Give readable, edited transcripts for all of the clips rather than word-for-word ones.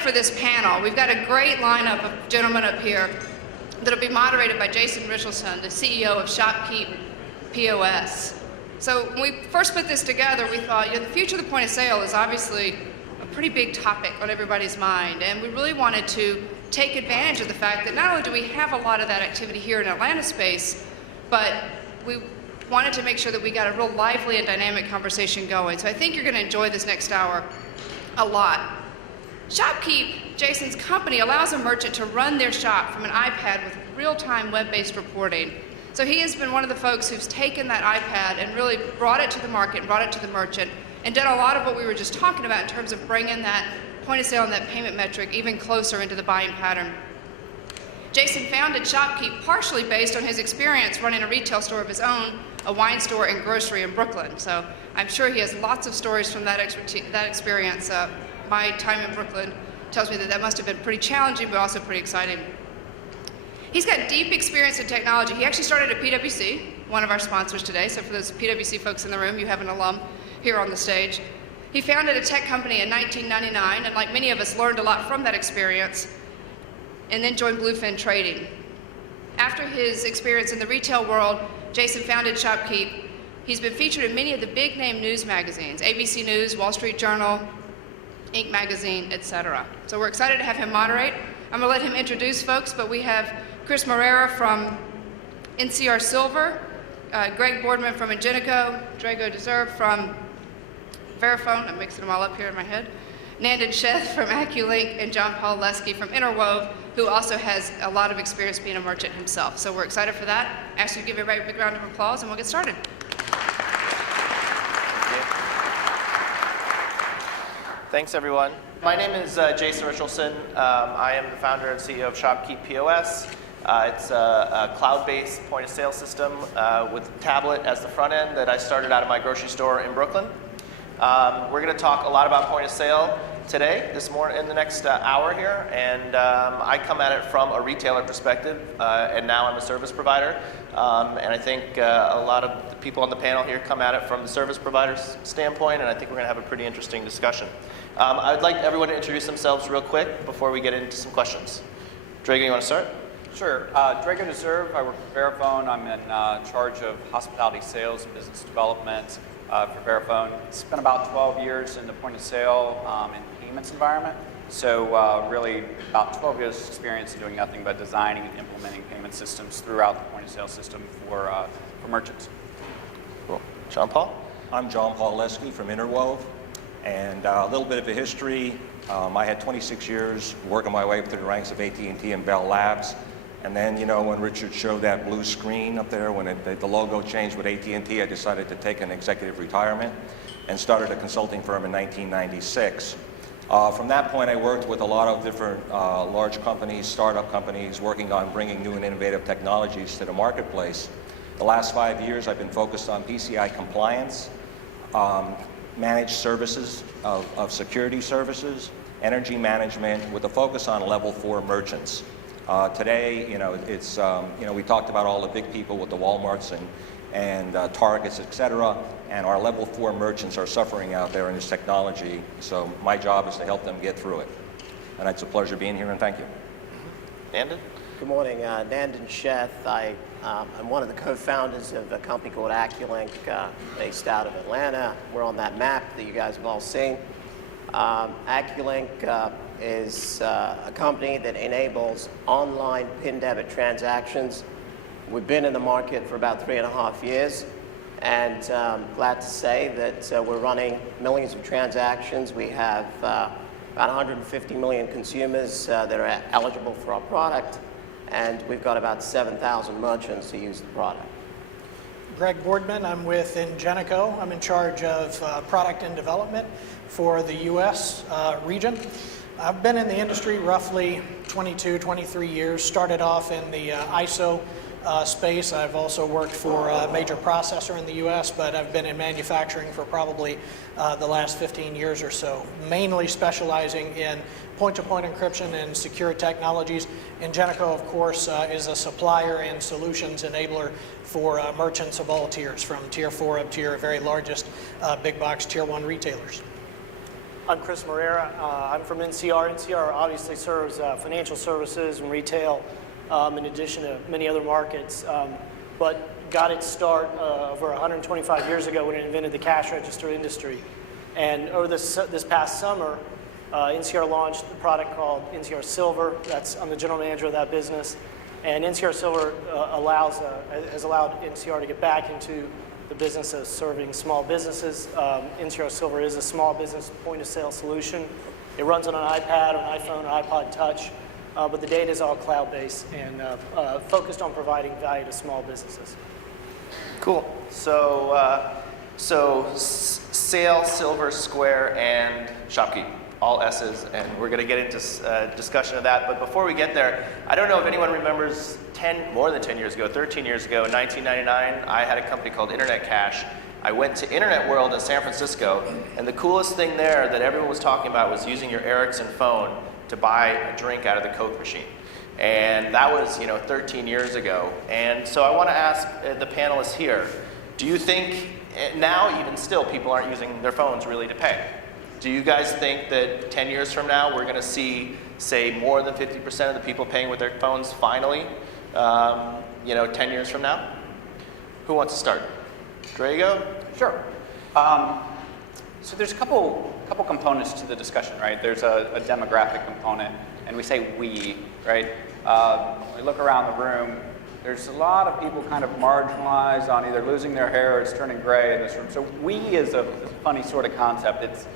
for this panel. We've got a great lineup of gentlemen up here that'll be moderated by Jason Richelson, the CEO of ShopKeep POS. So when we first put this together, we thought, the future of the point of sale is obviously a pretty big topic on everybody's mind, and we really wanted to take advantage of the fact that not only do we have a lot of that activity here in Atlanta space, but we wanted to make sure that we got a real lively and dynamic conversation going. So I think you're going to enjoy this next hour a lot. ShopKeep, Jason's company, allows a merchant to run their shop from an iPad with real-time web-based reporting. So he has been one of the folks who's taken that iPad and really brought it to the market, brought it to the merchant, and done a lot of what we were just talking about in terms of bringing that point of sale and that payment metric even closer into the buying pattern. Jason founded ShopKeep partially based on his experience running a retail store of his own, a wine store and grocery in Brooklyn. So I'm sure he has lots of stories from that experience. My time in Brooklyn tells me that that must have been pretty challenging, but also pretty exciting. He's got deep experience in technology. He actually started at PwC, one of our sponsors today. So for those PwC folks in the room, you have an alum here on the stage. He founded a tech company in 1999, and like many of us, learned a lot from that experience, and then joined Bluefin Trading. After his experience in the retail world, Jason founded ShopKeep. He's been featured in many of the big name news magazines, ABC News, Wall Street Journal, Inc. Magazine, etc. So we're excited to have him moderate. I'm gonna let him introduce folks, but we have Chris Moreira from NCR Silver, Greg Boardman from Ingenico, Drago Deserve from Verifone, I'm mixing them all up here in my head, Nandan Sheth from Acculynk, and John Paul Lesky from Interwove, who also has a lot of experience being a merchant himself. So we're excited for that. I ask you to give everybody a big round of applause, and we'll get started. Thanks, everyone. My name is Jason Richelson. I am the founder and CEO of ShopKeep POS. It's a cloud-based point-of-sale system with a tablet as the front end that I started out of my grocery store in Brooklyn. We're going to talk a lot about point-of-sale today, in the next hour here, and I come at it from a retailer perspective, and now I'm a service provider. And I think a lot of the people on the panel here come at it from the service provider's standpoint, and I think we're going to have a pretty interesting discussion. I would like everyone to introduce themselves real quick before we get into some questions. Drago, you want to start? Sure. Drago Deserve, I work for Verifone. I'm in charge of hospitality sales and business development for Verifone. Spent about 12 years in the point of sale and payments environment. So really about 12 years experience in doing nothing but designing and implementing payment systems throughout the point of sale system for merchants. Cool. John Paul? I'm John Paul Lesky from Interwove. And a little bit of a history. I had 26 years working my way up through the ranks of AT&T and Bell Labs. And then, when Richard showed that blue screen up there, when the logo changed with AT&T, I decided to take an executive retirement and started a consulting firm in 1996. From that point, I worked with a lot of different large companies, startup companies, working on bringing new and innovative technologies to the marketplace. The last 5 years, I've been focused on PCI compliance, managed services of security services, energy management, with a focus on level 4 merchants. Today, it's we talked about all the big people with the Walmarts and Targets, etc. And our level 4 merchants are suffering out there in this technology. So my job is to help them get through it. And it's a pleasure being here, and thank you. Nandan? Good morning, Nandan Sheth. I'm one of the co-founders of a company called Acculynk, based out of Atlanta. We're on that map that you guys have all seen. Acculynk is a company that enables online PIN debit transactions. We've been in the market for about 3.5 years, and glad to say that we're running millions of transactions. We have about 150 million consumers that are eligible for our product, and we've got about 7,000 merchants who use the product. Greg Boardman, I'm with Ingenico. I'm in charge of product and development for the US region. I've been in the industry roughly 22, 23 years. Started off in the ISO space. I've also worked for a major processor in the US, but I've been in manufacturing for probably the last 15 years or so, mainly specializing in point-to-point encryption and secure technologies. Ingenico, of course, is a supplier and solutions enabler for merchants of all tiers, from tier 4 up to your very largest big box tier 1 retailers. I'm Chris Morera. I'm from NCR. NCR obviously serves financial services and retail in addition to many other markets, but got its start over 125 years ago when it invented the cash register industry. And over this past summer, NCR launched a product called NCR Silver. I'm the general manager of that business. And NCR Silver has allowed NCR to get back into the business of serving small businesses. NCR Silver is a small business point-of-sale solution. It runs on an iPad, an iPhone, an iPod Touch, but the data is all cloud-based and focused on providing value to small businesses. Cool. So Sale, Silver, Square, and ShopKeep, all S's, and we're going to get into discussion of that. But before we get there, I don't know if anyone remembers more than 10 years ago, 13 years ago, in 1999, I had a company called Internet Cash. I went to Internet World in San Francisco, and the coolest thing there that everyone was talking about was using your Ericsson phone to buy a drink out of the Coke machine. And that was, 13 years ago. And so I want to ask the panelists here, do you think now, even still, people aren't using their phones really to pay? Do you guys think that 10 years from now, we're going to see, say, more than 50% of the people paying with their phones finally, 10 years from now? Who wants to start? Drago? Sure. So there's a couple components to the discussion, right? There's a demographic component, and we say we, right? When we look around the room, there's a lot of people kind of marginalized on either losing their hair or it's turning gray in this room. So we is a funny sort of concept. It's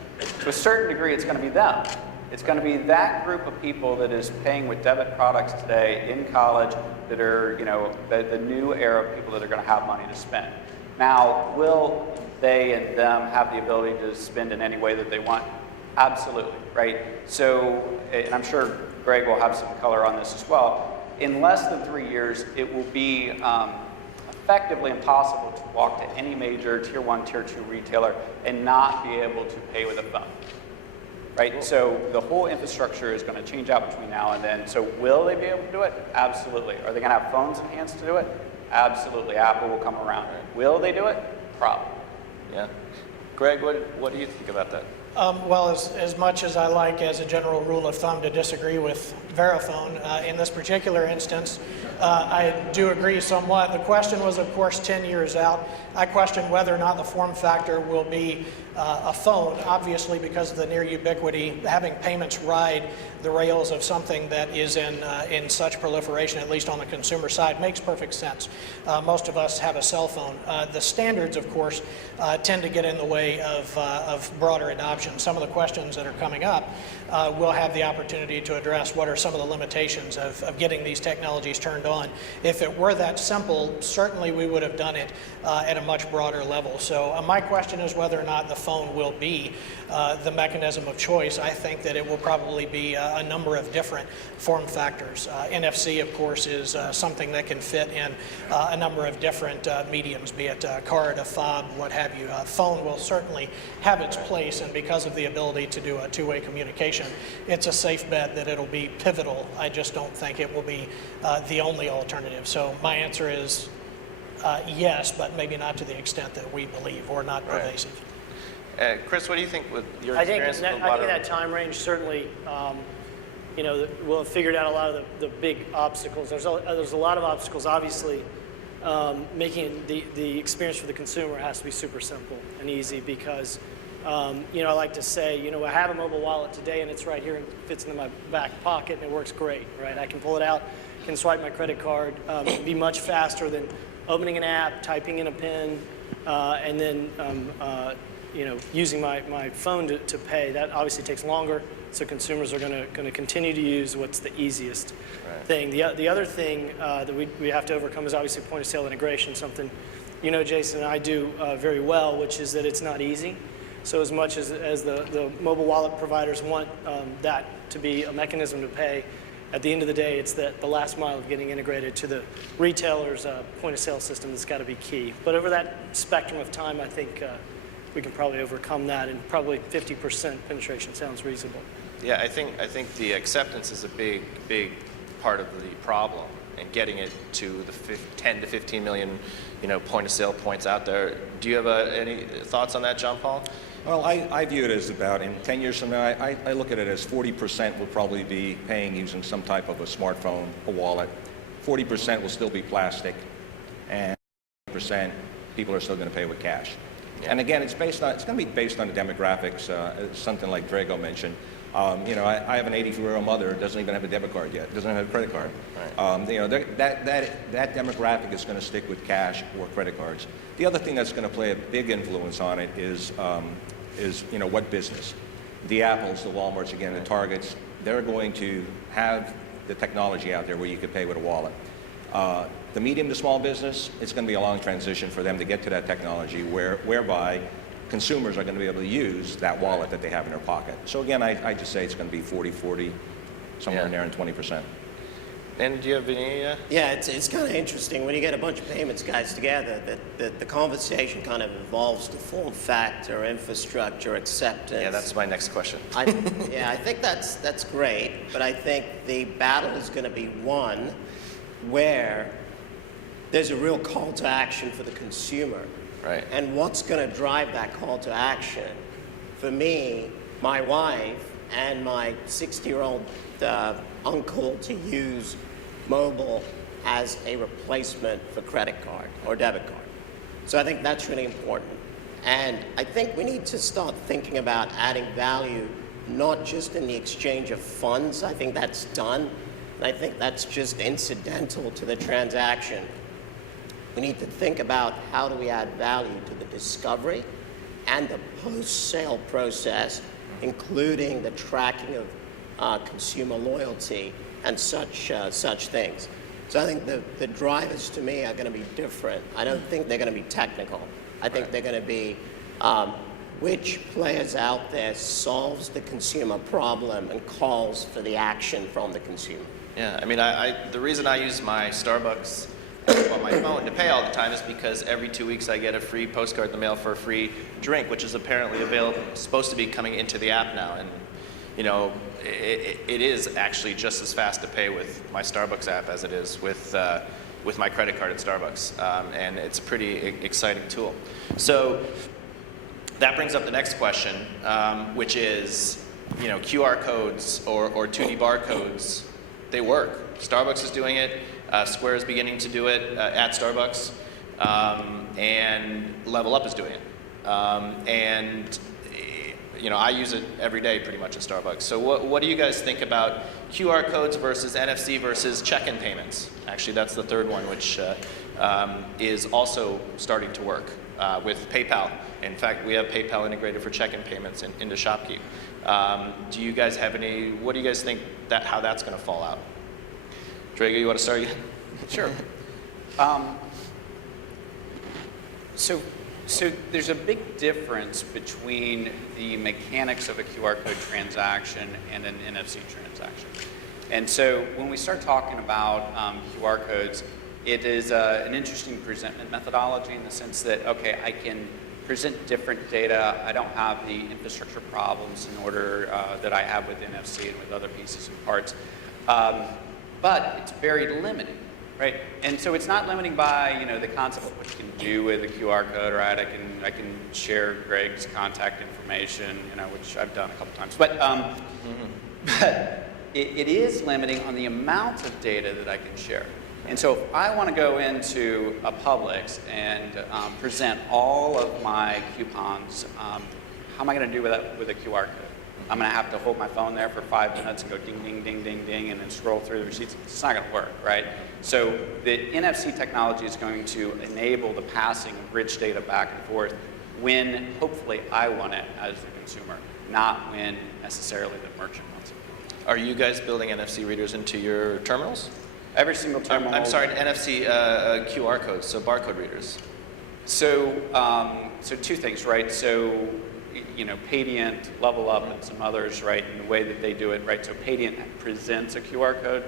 to a certain degree, it's going to be them. It's going to be that group of people that is paying with debit products today in college that are, the new era of people that are going to have money to spend. Now, will they and them have the ability to spend in any way that they want? Absolutely, right? So, and I'm sure Greg will have some color on this as well. In less than 3 years, it will be effectively impossible to walk to any major Tier 1, Tier 2 retailer and not be able to pay with a phone, right? Cool. So the whole infrastructure is going to change out between now and then. So will they be able to do it? Absolutely. Are they going to have phones in hands to do it? Absolutely. Apple will come around. Will they do it? Probably. Yeah. Greg, what do you think about that? Well, as much as I like, as a general rule of thumb, to disagree with Verifone, in this particular instance, I do agree somewhat. The question was, of course, 10 years out. I question whether or not the form factor will be a phone, obviously because of the near ubiquity, having payments ride the rails of something that is in such proliferation, at least on the consumer side, makes perfect sense. Most of us have a cell phone. The standards, of course, tend to get in the way of broader adoption. Some of the questions that are coming up we'll have the opportunity to address what are some of the limitations of getting these technologies turned on. If it were that simple, certainly we would have done it at a much broader level. So my question is whether or not the phone will be the mechanism of choice. I think that it will probably be a number of different form factors. NFC, of course, is something that can fit in a number of different mediums, be it a card, a fob, what have you. Phone will certainly have its place, and because of the ability to do a two-way communication, it's a safe bet that it'll be pivotal. I just don't think it will be the only alternative. So my answer is yes, but maybe not to the extent that we believe, or not pervasive. Chris, what do you think with your I think experience? that time range certainly, we'll have figured out a lot of the big obstacles. There's a lot of obstacles, obviously. Making the experience for the consumer has to be super simple and easy because, I like to say, I have a mobile wallet today and it's right here and fits into my back pocket and it works great, right? I can pull it out, can swipe my credit card. It'd be much faster than opening an app, typing in a PIN, and then using my phone to pay. That obviously takes longer, so consumers are going to continue to use what's the easiest thing. The other thing that we have to overcome is obviously point-of-sale integration, something Jason and I do very well, which is that it's not easy. So as much as the mobile wallet providers want that to be a mechanism to pay, at the end of the day, it's the last mile of getting integrated to the retailer's point-of-sale system that's got to be key. But over that spectrum of time, I think we can probably overcome that, and probably 50% penetration sounds reasonable. Yeah, I think the acceptance is a big part of the problem, and getting it to the 10 to 15 million point-of-sale points out there. Do you have any thoughts on that, John Paul? Well, I view it as about, in 10 years from now, I look at it as 40% will probably be paying using some type of a smartphone, a wallet. 40% will still be plastic, and 40% people are still going to pay with cash. Yeah. And again, it's going to be based on the demographics, something like Drago mentioned. I have an 84-year-old mother who doesn't even have a debit card yet, doesn't have a credit card. Right. That demographic is going to stick with cash or credit cards. The other thing that's going to play a big influence on it is what business. The Apples, the Walmarts, again, the Targets, they're going to have the technology out there where you can pay with a wallet. The medium to small business, it's going to be a long transition for them to get to that technology whereby consumers are going to be able to use that wallet that they have in their pocket. So again, I just say it's going to be 40-40, somewhere in there, and 20%. And do you have any? Yeah, it's kind of interesting when you get a bunch of payments guys together that the conversation kind of evolves to form factor, infrastructure, acceptance. Yeah, that's my next question. I think that's great, but I think the battle is going to be one where there's a real call to action for the consumer. Right. And what's going to drive that call to action? For me, my wife and my 60-year-old uncle to use mobile as a replacement for credit card or debit card. So I think that's really important. And I think we need to start thinking about adding value, not just in the exchange of funds. I think that's done. And I think that's just incidental to the transaction. We need to think about how do we add value to the discovery and the post-sale process, including the tracking of consumer loyalty and such things. So I think the drivers to me are going to be different. I don't think they're going to be technical. I think they're going to be which players out there solves the consumer problem and calls for the action from the consumer. Yeah, I mean, the reason I use my Starbucks app on my phone to pay all the time is because every 2 weeks I get a free postcard in the mail for a free drink, which is apparently supposed to be coming into the app now. And it is actually just as fast to pay with my Starbucks app as it is with my credit card at Starbucks, and it's a pretty exciting tool. So that brings up the next question, which is, QR codes or 2D barcodes. They work. Starbucks is doing it. Square is beginning to do it at Starbucks, and Level Up is doing it. I use it every day pretty much at Starbucks. So what do you guys think about QR codes versus NFC versus check-in payments? Actually, that's the third one, which is also starting to work with PayPal. In fact, we have PayPal integrated for check-in payments into ShopKeep. Do you guys have what do you guys think how that's going to fall out? Drago, you want to start again? Sure. So there's a big difference between the mechanics of a QR code transaction and an NFC transaction. And so when we start talking about QR codes, it is an interesting presentment methodology in the sense that, okay, I can present different data. I don't have the infrastructure problems in order that I have with NFC and with other pieces and parts. But it's very limiting, right? And so it's not limiting by, the concept of what you can do with a QR code, right? I can share Greg's contact information, which I've done a couple times. But but it is limiting on the amount of data that I can share. And so if I want to go into a Publix and present all of my coupons, how am I going to do that with a QR code? I'm going to have to hold my phone there for 5 minutes and go ding, ding, ding, ding, ding, and then scroll through the receipts. It's not going to work, right? So the NFC technology is going to enable the passing of rich data back and forth when, hopefully, I want it as the consumer, not when necessarily the merchant wants it. Are you guys building NFC readers into your terminals? Every single terminal. I'm sorry, NFC QR codes, so barcode readers. So two things, right? So, Paydiant, Level Up, and some others, right, in the way that they do it, right? So Paydiant presents a QR code.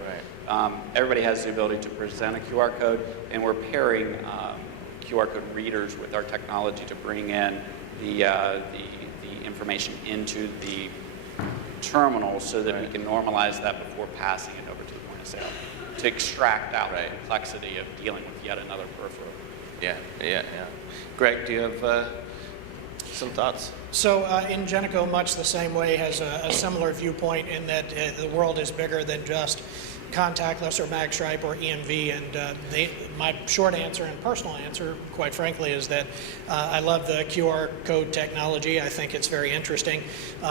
Right. Everybody has the ability to present a QR code, and we're pairing QR code readers with our technology to bring in the information into the terminal so that we can normalize that before passing it over to the point of sale to extract out the complexity of dealing with yet another peripheral. Yeah. Greg, do you have... some thoughts. So Ingenico, much the same way, has a similar viewpoint in that the world is bigger than just contactless or magstripe or EMV, and my short answer and personal answer, quite frankly, is that I love the QR code technology. I think it's very interesting.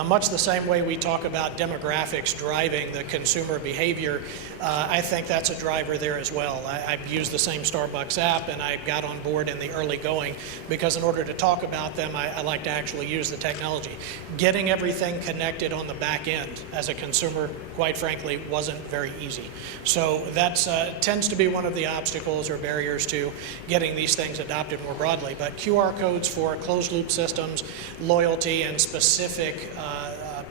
Much the same way we talk about demographics driving the consumer behavior, I think that's a driver there as well. I've used the same Starbucks app, and I got on board in the early going because in order to talk about them, I like to actually use the technology. Getting everything connected on the back end as a consumer, quite frankly, wasn't very easy. So that tends to be one of the obstacles or barriers to getting these things adopted more broadly. But QR codes for closed loop systems, loyalty, and specific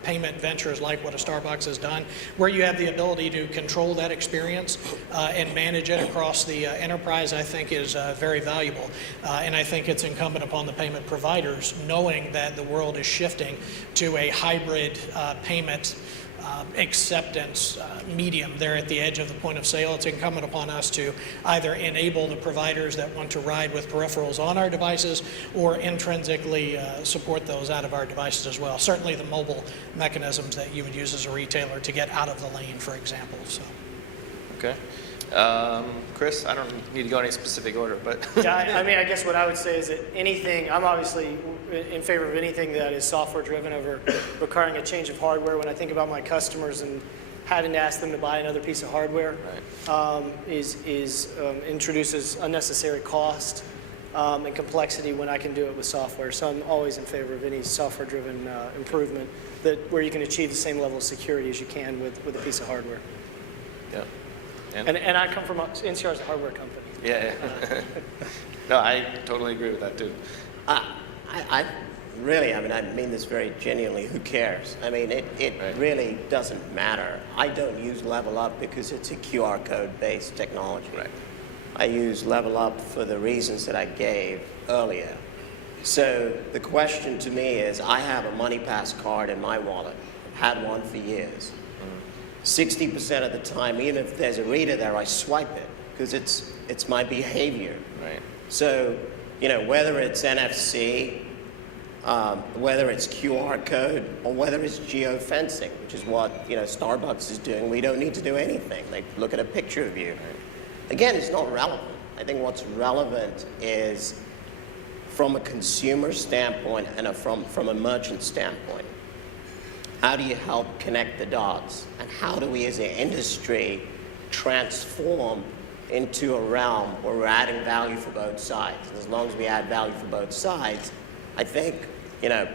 payment ventures like what a Starbucks has done, where you have the ability to control that experience and manage it across the enterprise, I think is very valuable. And I think it's incumbent upon the payment providers, knowing that the world is shifting to a hybrid payment acceptance medium there at the edge of the point of sale. It's incumbent upon us to either enable the providers that want to ride with peripherals on our devices or intrinsically support those out of our devices as well. Certainly the mobile mechanisms that you would use as a retailer to get out of the lane, for example. So. Okay. Chris, I don't need to go in any specific order, but Yeah, I mean, I guess what I would say is that anything, I'm obviously in favor of anything that is software driven over requiring a change of hardware. When I think about my customers and having to ask them to buy another piece of hardware, introduces unnecessary cost and complexity when I can do it with software. So I'm always in favor of any software driven improvement where you can achieve the same level of security as you can with a piece of hardware. yeah. And I come from NCR is a hardware company. Yeah. No, I totally agree with that too. I really, I mean, I mean this very genuinely. Who cares? I mean, it Right. really doesn't matter. I don't use Level Up because it's a QR code-based technology. Right. I use Level Up for the reasons that I gave earlier. So the question to me is, I have a MoneyPass card in my wallet. I've had one for years. 60% of the time, even if there's a reader there, I swipe it because it's my behavior. Right. So, you know, whether it's NFC, whether it's QR code, or whether it's geofencing, which is what, you know, Starbucks is doing, we don't need to do anything. They look at a picture of you. Again, it's not relevant. I think what's relevant is from a consumer standpoint and from a merchant standpoint. How do you help connect the dots? And how do we as an industry transform into a realm where we're adding value for both sides? And as long as we add value for both sides, I think, you know,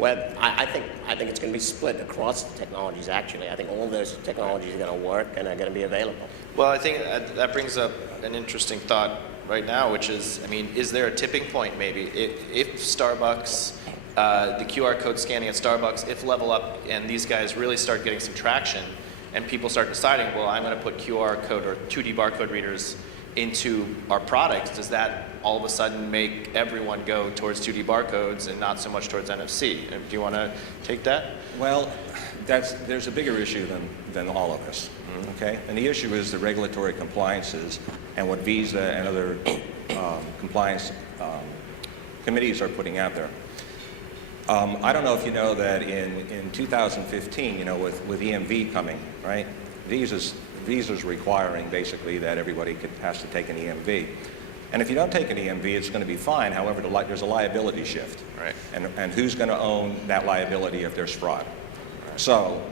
I think it's going to be split across the technologies, actually. I think all those technologies are going to work and are going to be available. Well, I think that brings up an interesting thought right now, which is, I mean, is there a tipping point maybe? If Starbucks, the QR code scanning at Starbucks, if Level Up and these guys really start getting some traction and people start deciding, well, I'm going to put QR code or 2D barcode readers into our products, does that all of a sudden make everyone go towards 2D barcodes and not so much towards NFC? Do you want to take that? Well, there's a bigger issue than all of us, okay? And the issue is the regulatory compliances and what Visa and other compliance committees are putting out there. I don't know if you know that in 2015, you know, with EMV coming, right? Visa's requiring basically that everybody has to take an EMV. And if you don't take an EMV, it's going to be fine. However, there's a liability shift. Right. And who's going to own that liability if there's fraud? Right. So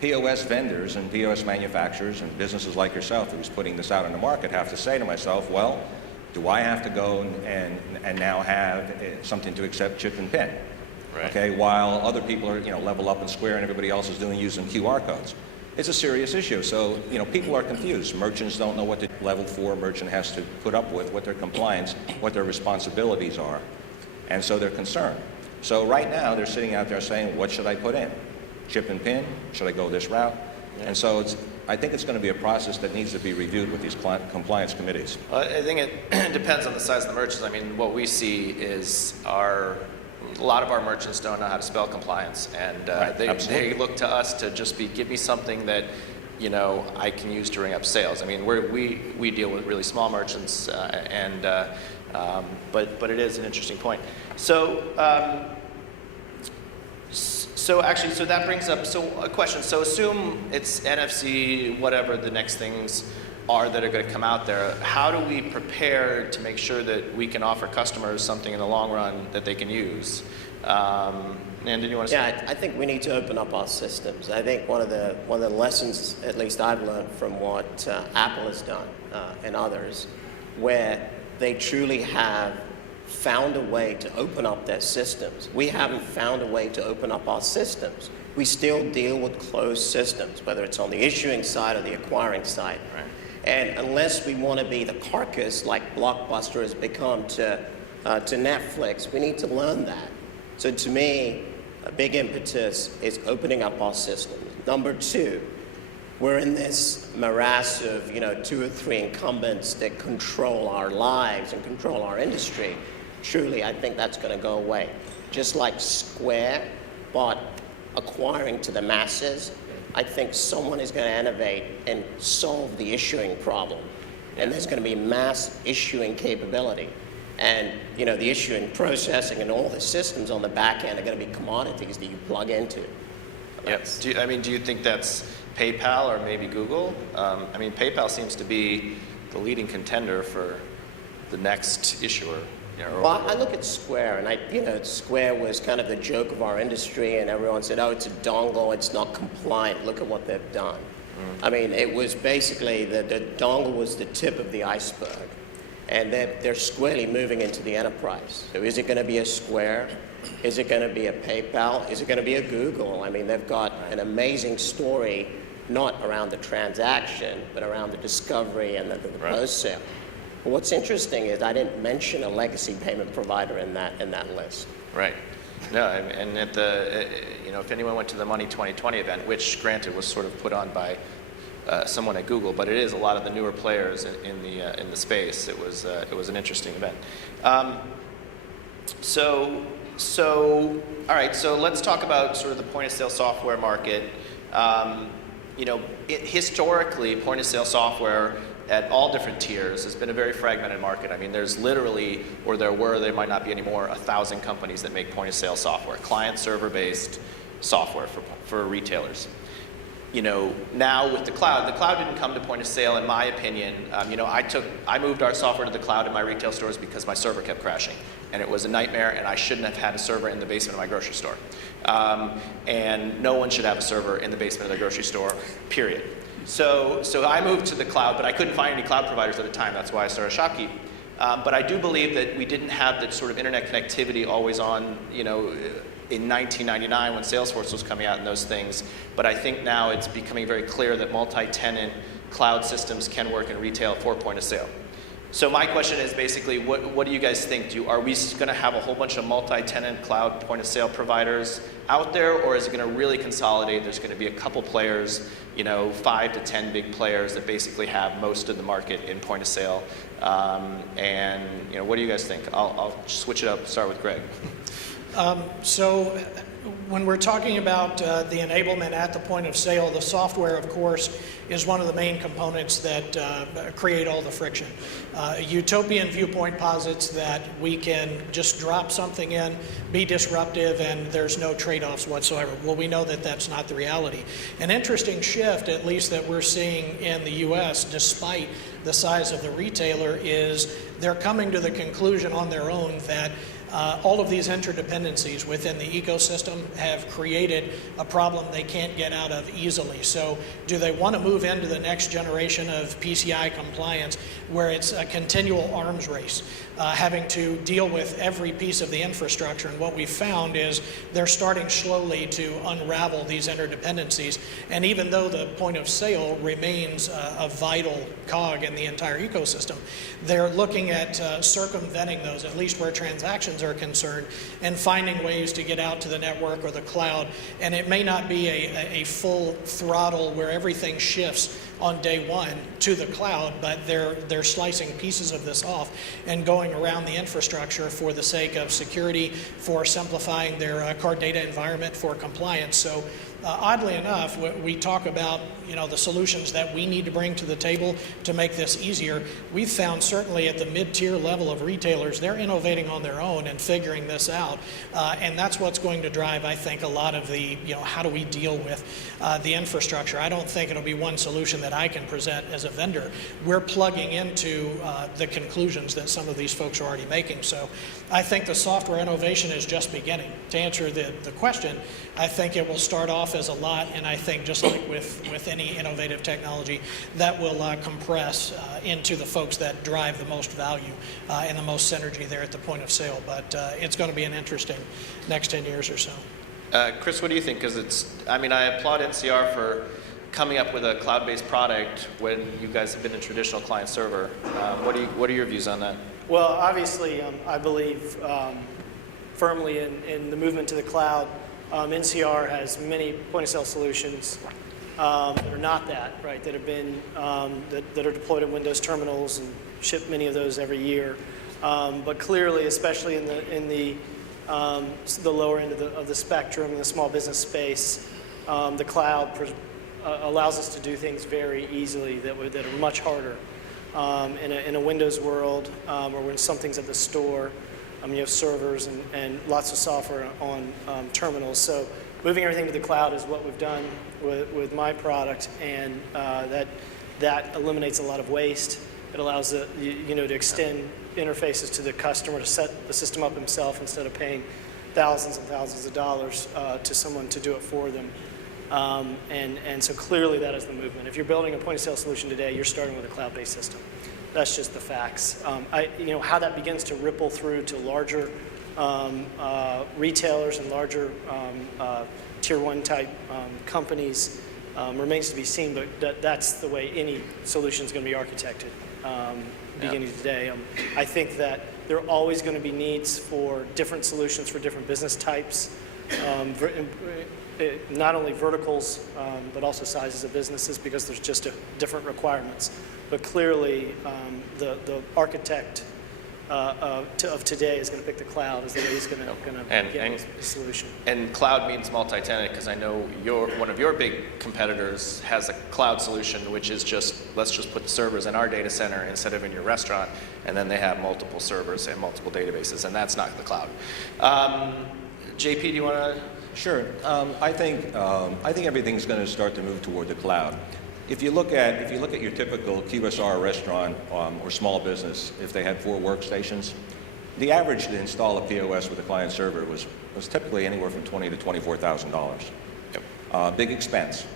POS vendors and POS manufacturers and businesses like yourself who's putting this out in the market have to say to myself, well, do I have to go and now have something to accept chip and PIN? Right. Okay, while other people are, you know, Level Up and Square and everybody else is using QR codes. It's a serious issue. So, you know, people are confused. Merchants don't know what the Level 4 merchant has to put up with, what their compliance, what their responsibilities are. And so they're concerned. So right now they're sitting out there saying, what should I put in? Chip and PIN? Should I go this route? Yeah. And so I think it's going to be a process that needs to be reviewed with these compliance committees. I think it depends on the size of the merchants. I mean, what we see is a lot of our merchants don't know how to spell compliance, and Right, they look to us to just give me something that, you know, I can use to ring up sales. I mean, we deal with really small merchants, and But it is an interesting point. So so that brings up a question. So assume it's NFC, whatever the next things are that are going to come out there. How do we prepare to make sure that we can offer customers something in the long run that they can use? Nandan, you want to say? Yeah, I think we need to open up our systems. I think one of the lessons, at least I've learned from what Apple has done and others, where they truly have found a way to open up their systems. We haven't found a way to open up our systems. We still deal with closed systems, whether it's on the issuing side or the acquiring side. Right. And unless we want to be the carcass like Blockbuster has become to Netflix, we need to learn that. So to me, a big impetus is opening up our systems. Number two, we're in this morass of 2 or 3 incumbents that control our lives and control our industry. Truly, I think that's going to go away. Just like Square bought acquiring to the masses, I think someone is going to innovate and solve the issuing problem. And there's going to be mass issuing capability. And the issuing, processing, and all the systems on the back end are going to be commodities that you plug into. Yes. Do you think that's PayPal or maybe Google? PayPal seems to be the leading contender for the next issuer. Well, I look at Square, and Square was kind of the joke of our industry, and everyone said, "Oh, it's a dongle, it's not compliant. Look at what they've done." It was basically the dongle was the tip of the iceberg, and they're squarely moving into the enterprise. So, is it going to be a Square? Is it going to be a PayPal? Is it going to be a Google? They've got an amazing story, not around the transaction, but around the discovery and the post-sale. But what's interesting is I didn't mention a legacy payment provider in that list. Right. No, and at if anyone went to the Money 2020 event, which granted was sort of put on by someone at Google, but it is a lot of the newer players in the space. It was an interesting event. So all right. So let's talk about sort of the point of sale software market. Historically, point of sale software at all different tiers has been a very fragmented market. There's literally, or there might not be anymore, 1,000 companies that make point of sale software, client server based software for retailers. Now with the cloud didn't come to point of sale, in my opinion. I moved our software to the cloud in my retail stores because my server kept crashing, and it was a nightmare, and I shouldn't have had a server in the basement of my grocery store. And no one should have a server in the basement of their grocery store, period. So I moved to the cloud, but I couldn't find any cloud providers at the time. That's why I started ShopKeep. But I do believe that we didn't have that sort of internet connectivity always on, in 1999 when Salesforce was coming out and those things. But I think now it's becoming very clear that multi-tenant cloud systems can work in retail for point of sale. So my question is basically, what do you guys think? Are we going to have a whole bunch of multi-tenant cloud point of sale providers out there, or is it going to really consolidate? There's going to be a couple players, 5 to 10 big players that basically have most of the market in point of sale. What do you guys think? I'll switch it up. Start with Greg. So when we're talking about the enablement at the point of sale, the software, of course, is one of the main components that create all the friction. Utopian viewpoint posits that we can just drop something in, be disruptive, and there's no trade-offs whatsoever. Well, we know that that's not the reality. An interesting shift, at least that we're seeing in the US, despite the size of the retailer, is they're coming to the conclusion on their own that all of these interdependencies within the ecosystem have created a problem they can't get out of easily. So do they want to move into the next generation of PCI compliance where it's a continual arms race, having to deal with every piece of the infrastructure? And what we've found is they're starting slowly to unravel these interdependencies. And even though the point of sale remains a vital cog in the entire ecosystem, they're looking at circumventing those, at least where transactions are concerned, and finding ways to get out to the network or the cloud. And it may not be a full throttle where everything shifts on day one to the cloud, but they're slicing pieces of this off and going around the infrastructure for the sake of security, for simplifying their card data environment, for compliance. So oddly enough, we talk about, the solutions that we need to bring to the table to make this easier. We've found certainly at the mid-tier level of retailers, they're innovating on their own and figuring this out. And that's what's going to drive, I think, a lot of the, how do we deal with the infrastructure. I don't think it'll be one solution that I can present as a vendor. We're plugging into the conclusions that some of these folks are already making. So I think the software innovation is just beginning. To answer the question, I think it will start off as a lot, and I think just like with any innovative technology, that will compress into the folks that drive the most value and the most synergy there at the point of sale. But it's going to be an interesting next 10 years or so. Chris, what do you think? Because I applaud NCR for coming up with a cloud-based product when you guys have been a traditional client server. What are your views on that? Well, obviously, I believe firmly in the movement to the cloud. NCR has many point-of-sale solutions that are not that, right? That have been that are deployed in Windows terminals and ship many of those every year. But clearly, especially in the lower end of the spectrum, in the small business space, the cloud allows us to do things very easily that are much harder in a Windows world, or when something's at the store. You have servers and lots of software on terminals. So moving everything to the cloud is what we've done with my product, and that eliminates a lot of waste. It allows to extend interfaces to the customer to set the system up himself instead of paying thousands and thousands of dollars to someone to do it for them. And so clearly that is the movement. If you're building a point-of-sale solution today, you're starting with a cloud-based system. That's just the facts. How that begins to ripple through to larger retailers and larger tier one type companies remains to be seen, but that's the way any solution is going to be architected beginning today. I think that there are always going to be needs for different solutions for different business types, not only verticals, but also sizes of businesses, because there's just different requirements. But clearly, the architect of today is going to pick the cloud as the way he's going to get a solution. And cloud means multi-tenant, because I know one of your big competitors has a cloud solution, which is let's just put the servers in our data center instead of in your restaurant, and then they have multiple servers and multiple databases, and that's not the cloud. JP, do you want to? Sure. I think everything's going to start to move toward the cloud. If you look at your typical QSR restaurant or small business, if they had 4 workstations, the average to install a POS with a client server was typically anywhere from $20,000 to $24,000. Yep. Big expense.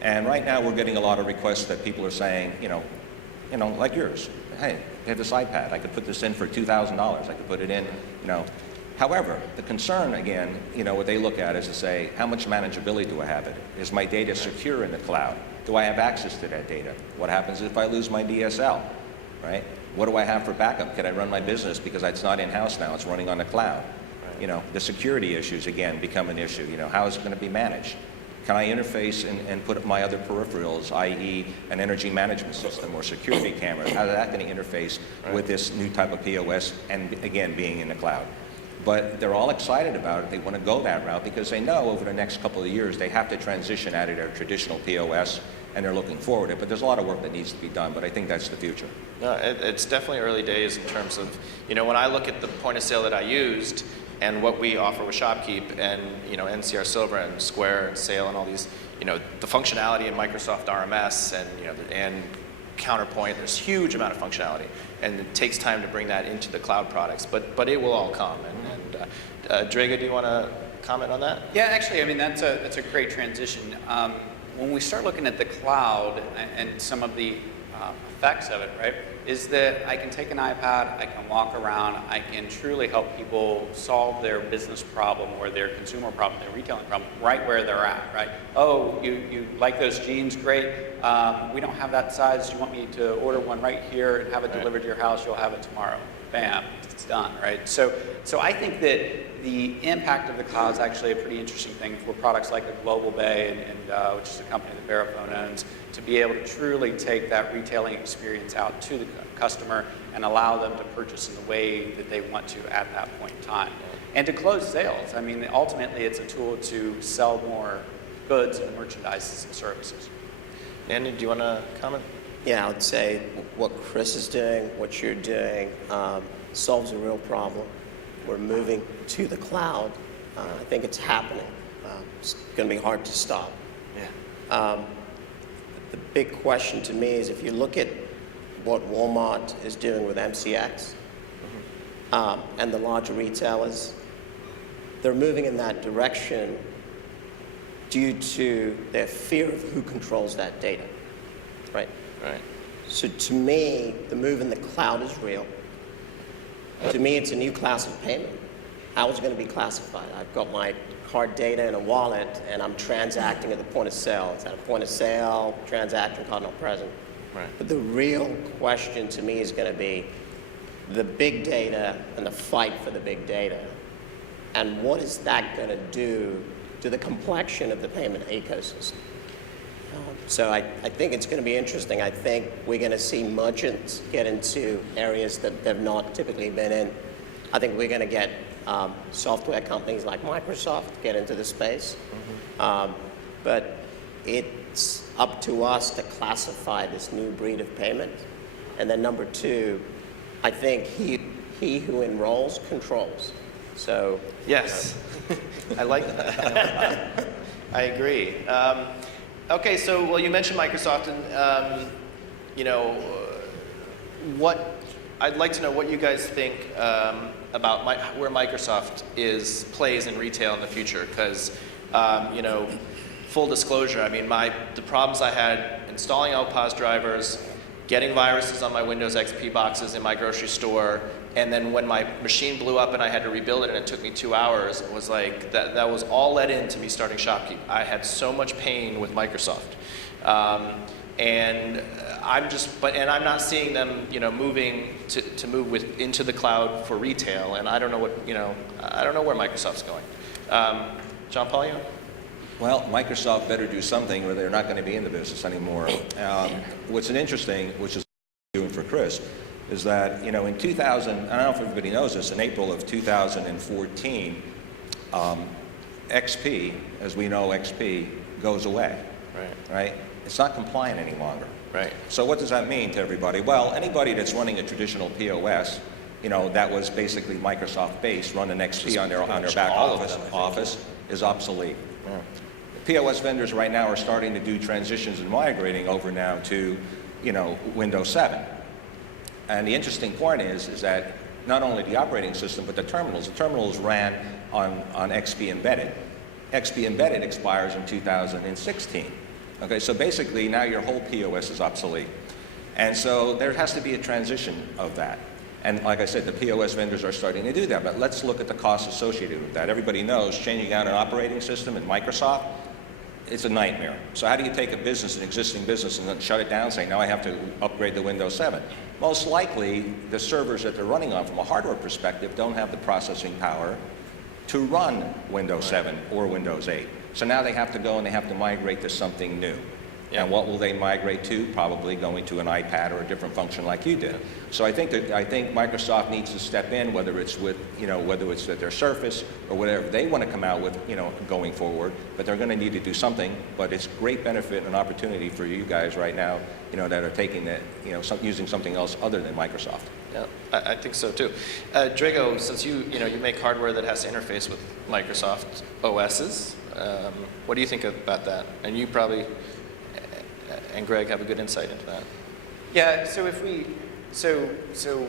And right now we're getting a lot of requests that people are saying, like yours. Hey, I have this iPad. I could put this in for $2,000. I could put it in, However, the concern, again, what they look at is to say, how much manageability do I have? Is my data secure in the cloud? Do I have access to that data? What happens if I lose my DSL, right? What do I have for backup? Can I run my business because it's not in-house now, it's running on the cloud? Right. The security issues, again, become an issue. How is it going to be managed? Can I interface and put my other peripherals, i.e. an energy management system or security cameras? How is that going to interface with this new type of POS and, again, being in the cloud? But they're all excited about it. They want to go that route because they know over the next couple of years they have to transition out of their traditional POS, and they're looking forward to it. But there's a lot of work that needs to be done, but I think that's the future. No, it's definitely early days in terms of, when I look at the point of sale that I used and what we offer with ShopKeep and, NCR Silver and Square and Sale and all these, the functionality in Microsoft RMS and Counterpoint, there's huge amount of functionality, and it takes time to bring that into the cloud products, but it will all come. And Draga, do you want to comment on that? Yeah, actually, that's a great transition. When we start looking at the cloud and some of the effects of it, right, is that I can take an iPad, I can walk around, I can truly help people solve their business problem or their consumer problem, their retailing problem, right where they're at, right? Oh, you like those jeans? Great. We don't have that size. You want me to order one right here and have it delivered to your house? You'll have it tomorrow. Bam, it's done, right? So I think that the impact of the cloud is actually a pretty interesting thing for products like a Global Bay, and which is a company that Verifone owns, to be able to truly take that retailing experience out to the customer and allow them to purchase in the way that they want to at that point in time. And to close sales, ultimately it's a tool to sell more goods and merchandises and services. Nandan, do you want to comment? Yeah, I would say what Chris is doing, what you're doing, solves a real problem. We're moving to the cloud. I think it's happening. It's going to be hard to stop. Yeah. The big question to me is if you look at what Walmart is doing with MCX and the larger retailers, they're moving in that direction due to their fear of who controls that data, right? Right. So to me, the move in the cloud is real. To me, it's a new class of payment. How is it going to be classified? I've got my card data in a wallet, and I'm transacting at the point of sale. It's at a point of sale, transaction, card not present. Right. But the real question to me is going to be the big data and the fight for the big data. And what is that going to do to the complexion of the payment ecosystem? So I think it's going to be interesting. I think we're going to see merchants get into areas that they've not typically been in. I think we're going to get software companies like Microsoft get into the space. But it's up to us to classify this new breed of payment. And then number two, I think he who enrolls controls. So Yes. I like that. I agree. Okay, so, well, you mentioned Microsoft, and, I'd like to know what you guys think about where Microsoft plays in retail in the future, because, full disclosure, I mean, the problems I had installing POS drivers, getting viruses on my Windows XP boxes in my grocery store, and then when my machine blew up and I had to rebuild it and it took me 2 hours, it was like, that was all led into me starting ShopKeep. I had so much pain with Microsoft. And I'm not seeing them, moving to move into the cloud for retail, and I don't know I don't know where Microsoft's going. John Paul, you? Well, Microsoft better do something or they're not going to be in the business anymore. What's interesting, which is doing for Chris, is that, in 2000, I don't know if everybody knows this, in April of 2014, XP, as we know XP, goes away. Right? It's not compliant any longer. Right. So what does that mean to everybody? Well, anybody that's running a traditional POS, that was basically Microsoft-based, running XP on their back office is obsolete. Yeah. POS vendors right now are starting to do transitions and migrating over now to, Windows 7. And the interesting point is that not only the operating system, but the terminals ran on XP Embedded. XP Embedded expires in 2016. Okay, so basically now your whole POS is obsolete. And so there has to be a transition of that. And like I said, the POS vendors are starting to do that, but let's look at the costs associated with that. Everybody knows changing out an operating system in Microsoft, it's a nightmare. So how do you take an existing business, and then shut it down, saying, now I have to upgrade to Windows 7? Most likely, the servers that they're running on from a hardware perspective don't have the processing power to run Windows 7 or Windows 8. So now they have to go and they have to migrate to something new. Yeah. And what will they migrate to? Probably going to an iPad or a different function like you did. So I think Microsoft needs to step in, whether it's with, whether it's at their Surface or whatever they want to come out with, going forward. But they're going to need to do something. But it's great benefit and opportunity for you guys right now, that are taking that, using something else other than Microsoft. Yeah, I think so too. Drago, since you make hardware that has to interface with Microsoft OSs, what do you think about that? And you probably and Greg have a good insight into that. Yeah, so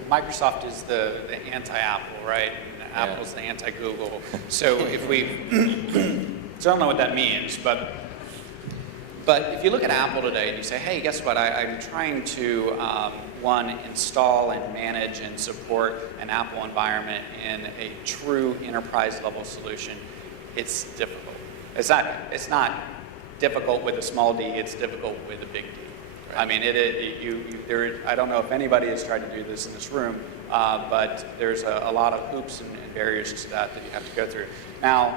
Microsoft is the anti-Apple, right? And Apple's the anti-Google. So so I don't know what that means, but if you look at Apple today and you say, hey, guess what? I'm trying to install and manage and support an Apple environment in a true enterprise level solution. It's difficult. It's not difficult with a small d, it's difficult with a big D. Right. I mean, I don't know if anybody has tried to do this in this room, but there's a lot of hoops and barriers to that you have to go through. Now,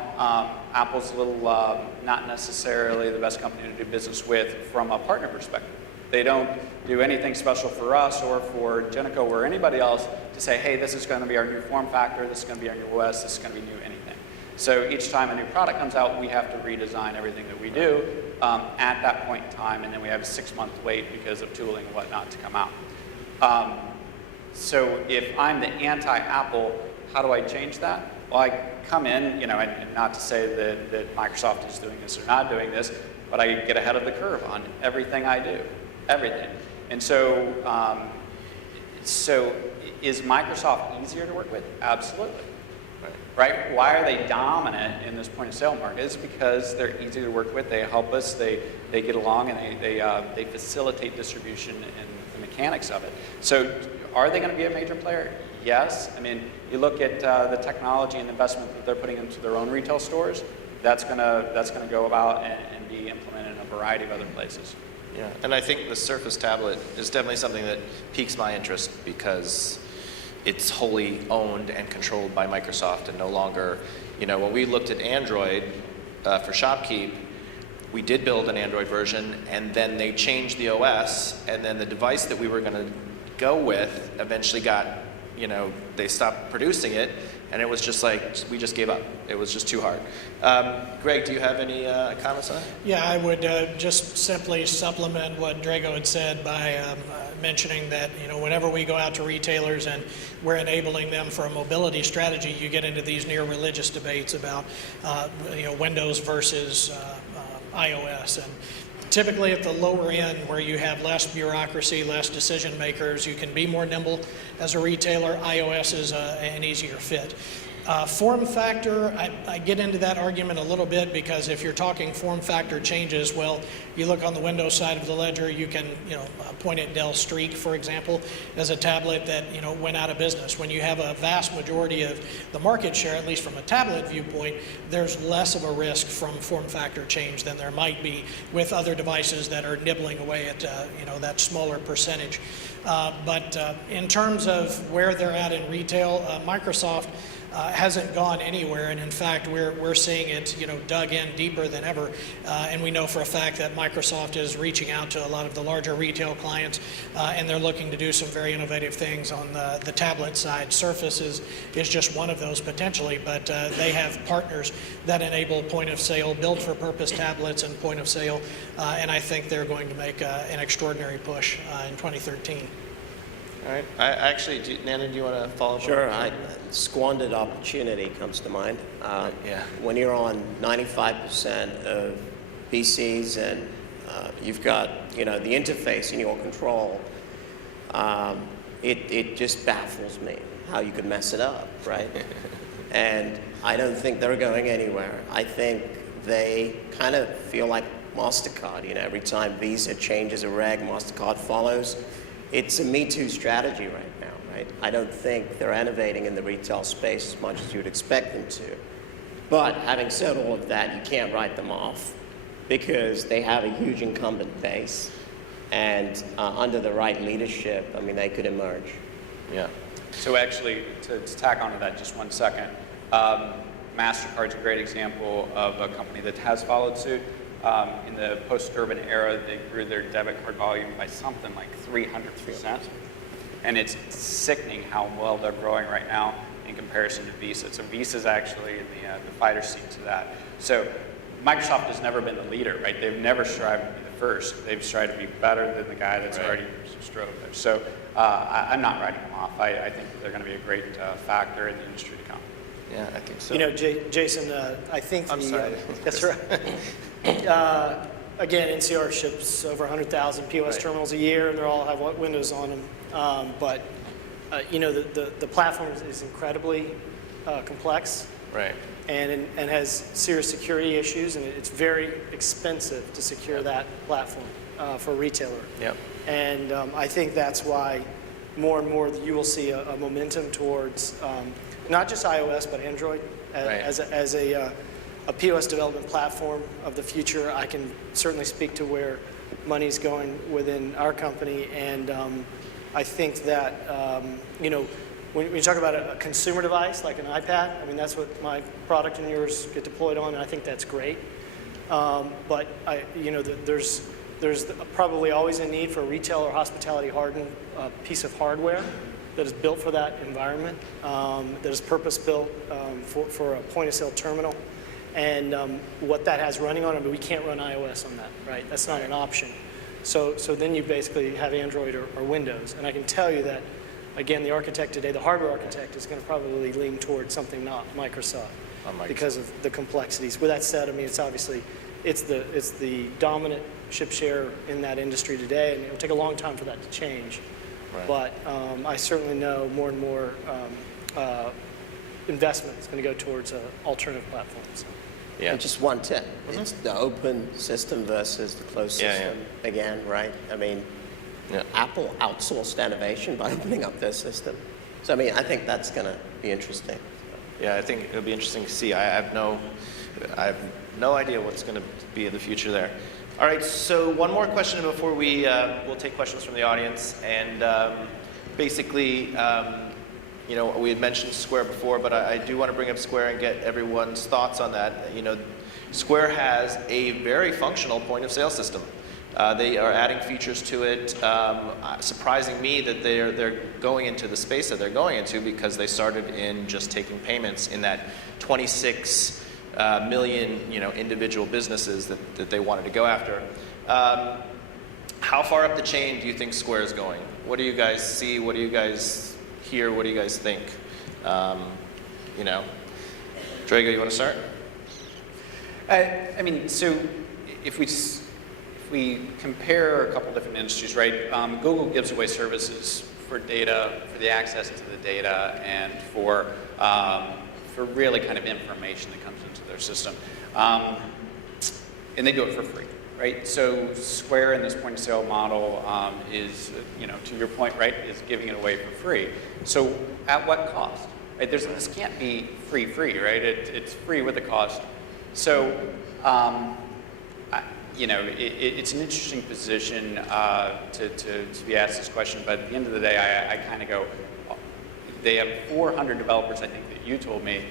Apple's a little not necessarily the best company to do business with from a partner perspective. They don't do anything special for us or for Ingenico or anybody else to say, hey, this is going to be our new form factor, this is going to be our new OS, this is going to be new anything. So each time a new product comes out, we have to redesign everything that we do at that point in time, and then we have a 6-month wait because of tooling and whatnot to come out. So if I'm the anti-Apple, how do I change that? Well, I come in, and not to say that Microsoft is doing this or not doing this, but I get ahead of the curve on everything I do, everything. And so, is Microsoft easier to work with? Absolutely. Right? Why are they dominant in this point of sale market? It's because they're easy to work with. They help us. They get along, and they facilitate distribution and the mechanics of it. So, are they going to be a major player? Yes. I mean, you look at the technology and investment that they're putting into their own retail stores. That's going to go about and be implemented in a variety of other places. Yeah, and I think the Surface tablet is definitely something that piques my interest because it's wholly owned and controlled by Microsoft and no longer, when we looked at Android for ShopKeep, we did build an Android version, and then they changed the OS, and then the device that we were going to go with eventually got, they stopped producing it, and it was just like, we just gave up. It was just too hard. Greg, do you have any comments on that? Yeah, I would just simply supplement what Drago had said by mentioning that, whenever we go out to retailers and we're enabling them for a mobility strategy, you get into these near religious debates about, Windows versus iOS. And typically at the lower end where you have less bureaucracy, less decision makers, you can be more nimble as a retailer. iOS is an easier fit. Form factor, I get into that argument a little bit because if you're talking form factor changes, well, you look on the Windows side of the ledger, you can, point at Dell Streak, for example, as a tablet that, went out of business. When you have a vast majority of the market share, at least from a tablet viewpoint, there's less of a risk from form factor change than there might be with other devices that are nibbling away at, that smaller percentage. But in terms of where they're at in retail, Microsoft hasn't gone anywhere, and in fact we're seeing it dug in deeper than ever, and we know for a fact that Microsoft is reaching out to a lot of the larger retail clients, and they're looking to do some very innovative things on the tablet side. Surface is just one of those potentially, but they have partners that enable point of sale, build for purpose tablets and point of sale, and I think they're going to make an extraordinary push in 2013. All right. Nandan, do you want to follow up? Sure. Squandered opportunity comes to mind. Yeah. When you're on 95% of PCs and you've got the interface in your control, it just baffles me how you could mess it up, right? And I don't think they're going anywhere. I think they kind of feel like MasterCard. Every time Visa changes a reg, MasterCard follows. It's a Me Too strategy right now, right? I don't think they're innovating in the retail space as much as you'd expect them to. But having said all of that, you can't write them off because they have a huge incumbent base. And under the right leadership, they could emerge. Yeah. So actually, to tack onto that just 1 second, MasterCard's a great example of a company that has followed suit. In the post-Durbin era, they grew their debit card volume by something like 300%. And it's sickening how well they're growing right now in comparison to Visa. So Visa's actually in the fighter seat to that. So Microsoft has never been the leader, right? They've never strived to be the first. They've strived to be better than the guy that's already strove there. So I'm not writing them off. I think that they're going to be a great factor in the industry to come. Yeah, I think so. Jason, I think I'm sorry. That's right. Again, NCR ships over 100,000 POS terminals a year, and they all have Windows on them. But the platform is incredibly complex, Right. and has serious security issues, and it's very expensive to secure that platform for a retailer. Yep. And I think that's why more and more you will see a momentum towards not just iOS but Android as a POS development platform of the future. I can certainly speak to where money's going within our company, and I think that when you talk about a consumer device like an iPad, that's what my product and yours get deployed on, and I think that's great. But there's probably always a need for a retail or hospitality hardened piece of hardware that is built for that environment, that is purpose-built for a point-of-sale terminal. And what that has running on it, but we can't run iOS on that, right? That's not an option. So then you basically have Android or Windows. And I can tell you that, again, the architect today, the hardware architect, is going to probably lean towards something not Microsoft because of the complexities. With that said, I mean, it's obviously, it's the dominant ship share in that industry today, and it'll take a long time for that to change. Right. But I certainly know more and more investment is going to go towards alternative platforms. Yeah. And just one tip. It's the open system versus the closed system again, right? I mean, Apple outsourced innovation by opening up their system. So, I mean, I think that's going to be interesting. Yeah, I think it'll be interesting to see. I have no idea what's going to be in the future there. All right, so one more question before we'll take questions from the audience. And basically, you know, we had mentioned Square before, but I do want to bring up Square and get everyone's thoughts on that. You know, Square has a very functional point-of-sale system. They are adding features to it, surprising me that they're going into the space that they're going into, because they started in just taking payments in that 26 million, you know, individual businesses that they wanted to go after. How far up the chain do you think Square is going? What do you guys see? What do you guys hear? What do you guys think? You know, Drago, you want to start? I mean, so if we compare a couple different industries, right? Google gives away services for data, for the access to the data, and for really kind of information that comes into their system. And they do it for free, right? So Square in this point of sale model is, you know, to your point, right, is giving it away for free. So at what cost? Right? This can't be free, right? It's free with a cost. So, you know, it's an interesting position to be asked this question, but at the end of the day, I kind of go, they have 400 developers, I think that you told me,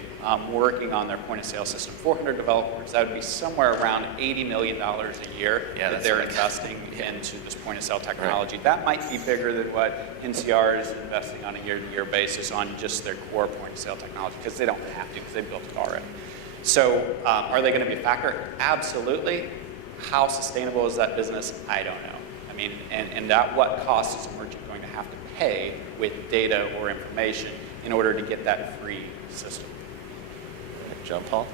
working on their point of sale system. 400 developers, that would be somewhere around $80 million a year that they're investing into this point of sale technology. Right. That might be bigger than what NCR is investing on a year-to-year basis on just their core point of sale technology, because they don't have to, because they built it already. So are they going to be a factor? Absolutely. How sustainable is that business? I don't know. I mean, and at what cost is a merchant going to have to pay with data or information in order to get that free system? John Paul?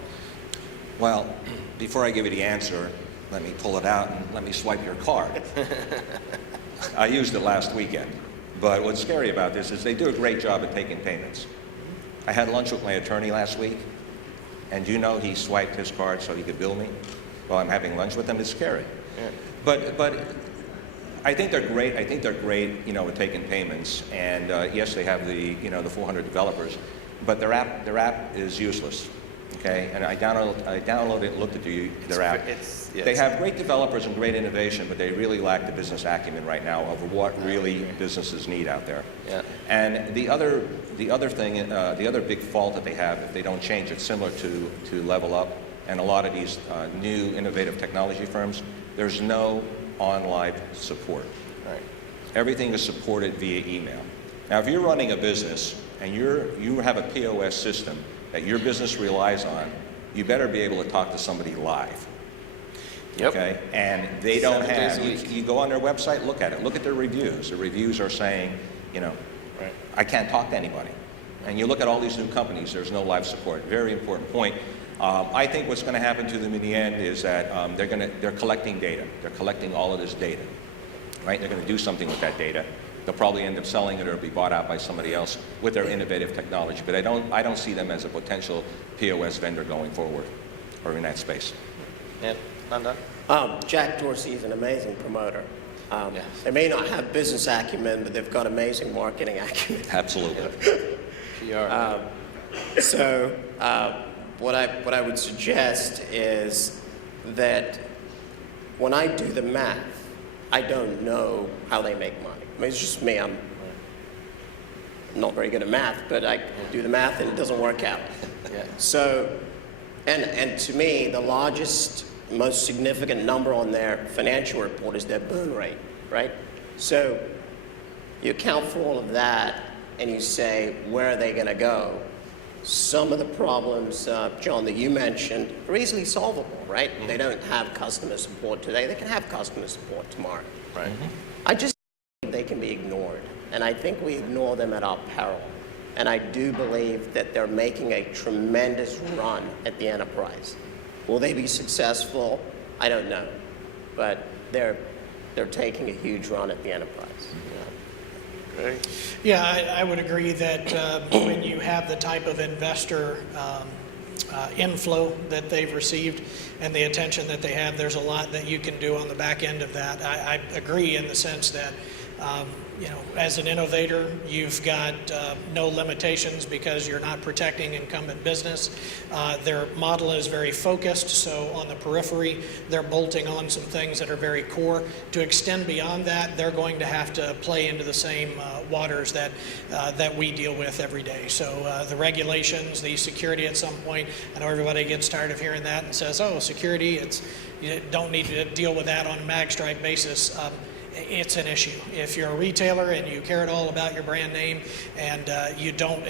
Well, before I give you the answer, let me pull it out and let me swipe your card. I used it last weekend. But what's scary about this is they do a great job at taking payments. I had lunch with my attorney last week, and you know he swiped his card so he could bill me while I'm having lunch with him. It's scary. Yeah. But I think they're great. I think they're great, you know, at taking payments. And yes, they have the 400 developers, but their app is useless. Okay, and I downloaded and looked at their app. They have great developers and great innovation, but they really lack the business acumen right now of what really businesses need out there. Yeah. And the other thing, the other big fault that they have, if they don't change it, similar to Level Up and a lot of these new innovative technology firms, there's no online support. Right. Everything is supported via email. Now, if you're running a business and you have a POS system that your business relies on, you better be able to talk to somebody live. Yep. Okay? And they don't 7 days have, a week. you go on their website, look at it, look at their reviews. The reviews are saying, you know, Right. I can't talk to anybody. And you look at all these new companies, there's no live support. Very important point. I think what's going to happen to them in the end is that they're collecting data. They're collecting all of this data, right? They're going to do something with that data. They'll probably end up selling it or be bought out by somebody else with their innovative technology. But I don't see them as a potential POS vendor going forward or in that space. And Nandan? Jack Dorsey is an amazing promoter. Yes. They may not have business acumen, but they've got amazing marketing acumen. Absolutely. PR. So what I would suggest is that when I do the math, I don't know how they make money. I mean, it's just me. I'm not very good at math, but I do the math and it doesn't work out. Yeah. So, and to me, the largest, most significant number on their financial report is their burn rate, right? So you account for all of that, and you say, where are they going to go? Some of the problems, John, that you mentioned are easily solvable, right? They don't have customer support today. They can have customer support tomorrow. Right. I just think they can be ignored, and I think we ignore them at our peril. And I do believe that they're making a tremendous run at the enterprise. Will they be successful? I don't know, but they're taking a huge run at the enterprise. Great. Yeah, I would agree that when you have the type of investor inflow that they've received and the attention that they have, there's a lot that you can do on the back end of that. I agree in the sense that as an innovator, you've got no limitations because you're not protecting incumbent business. Their model is very focused, so on the periphery, they're bolting on some things that are very core. To extend beyond that, they're going to have to play into the same waters that we deal with every day. So the regulations, the security at some point, I know everybody gets tired of hearing that and says, oh, security, you don't need to deal with that on a mag-stripe basis. It's an issue. If you're a retailer and you care at all about your brand name and you don't,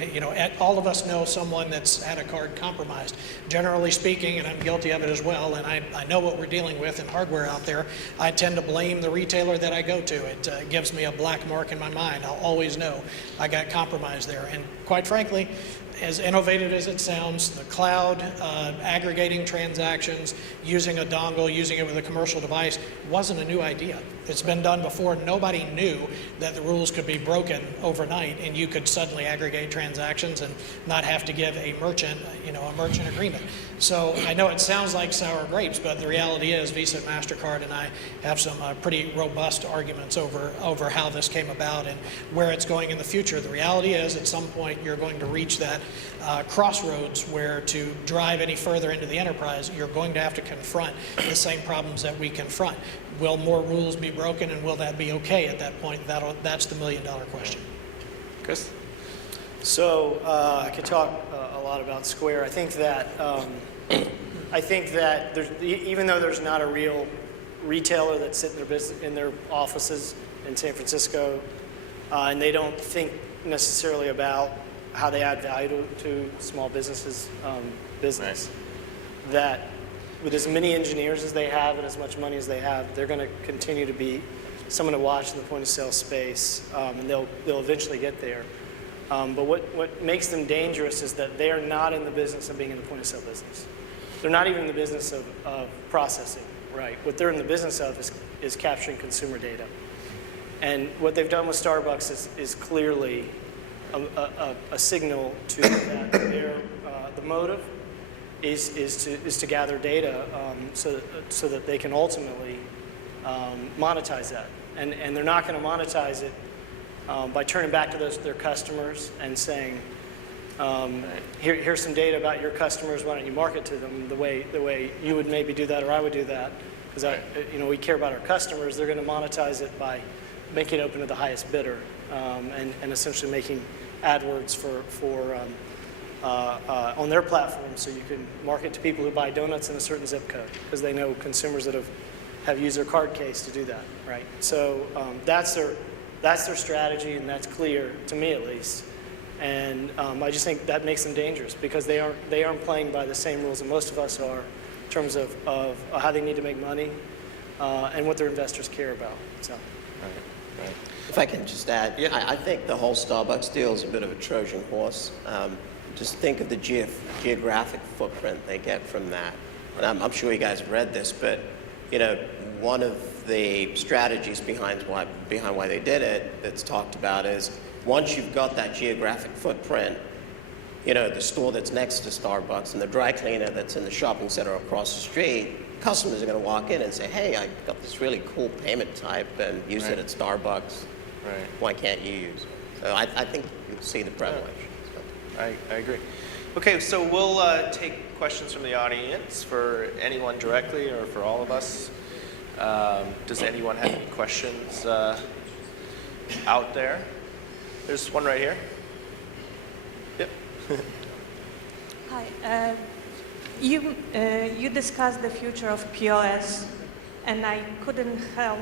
all of us know someone that's had a card compromised. Generally speaking, and I'm guilty of it as well, and I know what we're dealing with in hardware out there, I tend to blame the retailer that I go to. It gives me a black mark in my mind. I'll always know I got compromised there. And quite frankly, as innovative as it sounds, the cloud, aggregating transactions, using a dongle, using it with a commercial device, wasn't a new idea. It's been done before. Nobody knew that the rules could be broken overnight and you could suddenly aggregate transactions and not have to give a merchant, a merchant agreement. So I know it sounds like sour grapes, but the reality is Visa and MasterCard and I have some pretty robust arguments over how this came about and where it's going in the future. The reality is at some point you're going to reach that crossroads where to drive any further into the enterprise, you're going to have to confront the same problems that we confront. Will more rules be broken, and will that be okay at that point? That's the million-dollar question. Chris? So I could talk a lot about Square. I think that even though there's not a real retailer that sit in their offices in San Francisco, and they don't think necessarily about how they add value to small businesses' business, that with as many engineers as they have and as much money as they have, they're going to continue to be someone to watch in the point-of-sale space, and they'll eventually get there. But what makes them dangerous is that they are not in the business of being in the point-of-sale business. They're not even in the business of processing, right? What they're in the business of is capturing consumer data. And what they've done with Starbucks is clearly a signal to that the motive is to gather data so that they can ultimately monetize that. And they're not going to monetize it by turning back to their customers and saying, here's some data about your customers, why don't you market to them the way you would maybe do that or I would do that. Because we care about our customers. They're going to monetize it by making it open to the highest bidder and essentially making AdWords on their platform so you can market to people who buy donuts in a certain zip code because they know consumers that have used their card case to do that, right? So that's their strategy, and that's clear to me at least. And I just think that makes them dangerous because they aren't playing by the same rules that most of us are in terms of how they need to make money and what their investors care about. So. Right. If I can just add, yeah. I think the whole Starbucks deal is a bit of a Trojan horse. Just think of the geographic footprint they get from that. And I'm sure you guys have read this, but one of the strategies behind why they did it that's talked about is once you've got that geographic footprint, the store that's next to Starbucks and the dry cleaner that's in the shopping center across the street, customers are going to walk in and say, hey, I got this really cool payment type and use it at Starbucks. Right. Why can't you use it? So I think you'll see the prevalence. I agree. Okay, so we'll take questions from the audience for anyone directly or for all of us. Does anyone have any questions out there? There's one right here. Yep. Hi. You discussed the future of POS, and I couldn't help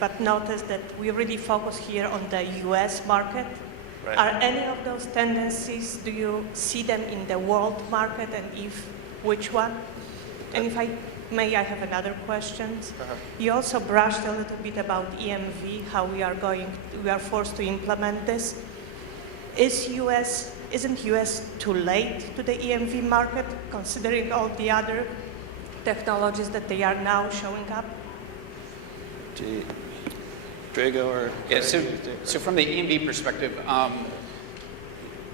but notice that we really focus here on the US market. Right. Are any of those tendencies, do you see them in the world market, and if, which one? And if I may, I have another question. You also brushed a little bit about EMV, how we are forced to implement this. Isn't US too late to the EMV market, considering all the other technologies that they are now showing up? Drago or? Yeah, so from the EMV perspective,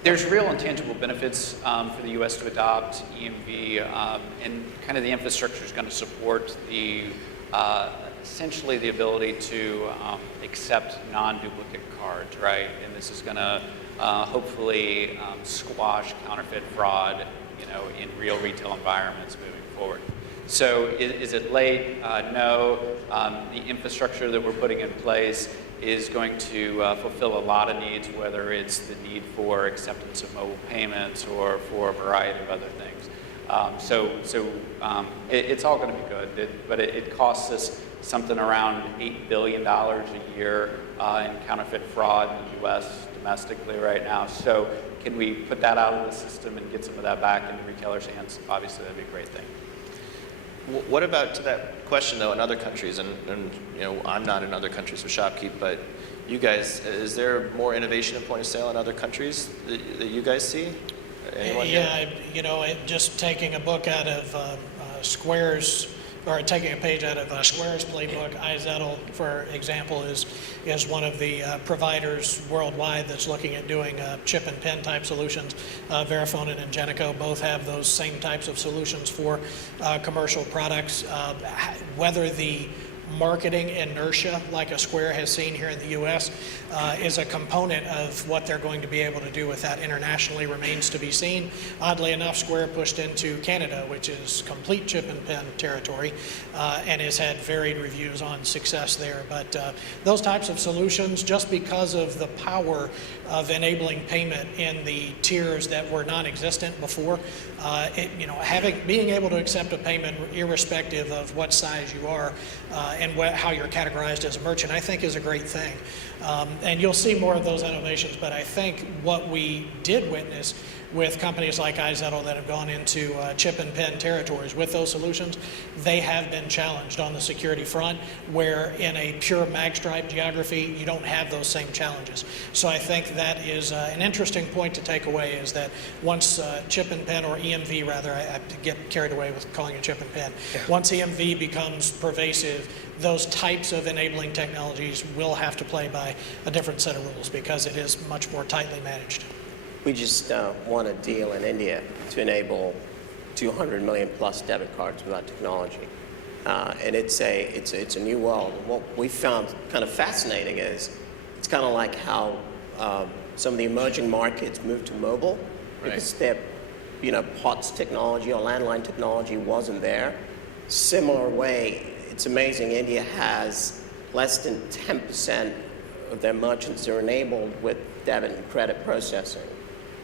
there's real and tangible benefits for the U.S. to adopt EMV, and kind of the infrastructure is going to support the essentially the ability to accept non-duplicate cards, right? And this is going to hopefully squash counterfeit fraud, in real retail environments moving forward. So is it late? No. The infrastructure that we're putting in place is going to fulfill a lot of needs, whether it's the need for acceptance of mobile payments or for a variety of other things. It's all going to be good, but it costs us something around $8 billion a year in counterfeit fraud in the U.S. domestically right now. So can we put that out of the system and get some of that back into retailers' hands? Obviously, that'd be a great thing. What about, to that question though, in other countries, and I'm not in other countries with ShopKeep, but you guys, is there more innovation in point of sale in other countries that you guys see? Anyone here? Yeah, just taking a book out of Square's, or taking a page out of Square's playbook, iZettle, for example, is one of the providers worldwide that's looking at doing chip and pin type solutions. Verifone and Ingenico both have those same types of solutions for commercial products. Whether the marketing inertia like a Square has seen here in the U.S. Is a component of what they're going to be able to do with that internationally remains to be seen. Oddly enough, Square pushed into Canada, which is complete chip and pin territory, and has had varied reviews on success there. But those types of solutions, just because of the power of enabling payment in the tiers that were non-existent before, being able to accept a payment irrespective of what size you are and how you're categorized as a merchant, I think is a great thing. And you'll see more of those innovations, but I think what we did witness with companies like iZettle that have gone into chip and pin territories with those solutions, they have been challenged on the security front, where in a pure magstripe geography, you don't have those same challenges. So I think that is an interesting point to take away, is that once chip and pin, or EMV rather, I get carried away with calling it chip and pin. Yeah. Once EMV becomes pervasive, those types of enabling technologies will have to play by a different set of rules, because it is much more tightly managed. We just won a deal in India to enable 200 million plus debit cards without technology. And it's a new world. And what we found kind of fascinating is it's kind of like how some of the emerging markets moved to mobile, because their POTS technology or landline technology wasn't there. Similar way, it's amazing, India has less than 10% of their merchants are enabled with debit and credit processing.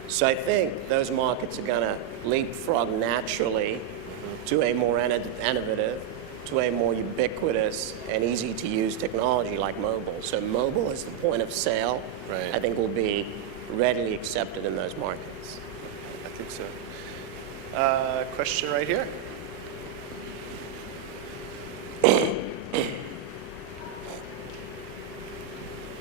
So I think those markets are going to leapfrog naturally to a more innovative, to a more ubiquitous and easy to use technology like mobile. So mobile as the point of sale, I think, will be readily accepted in those markets. I think so. Question right here.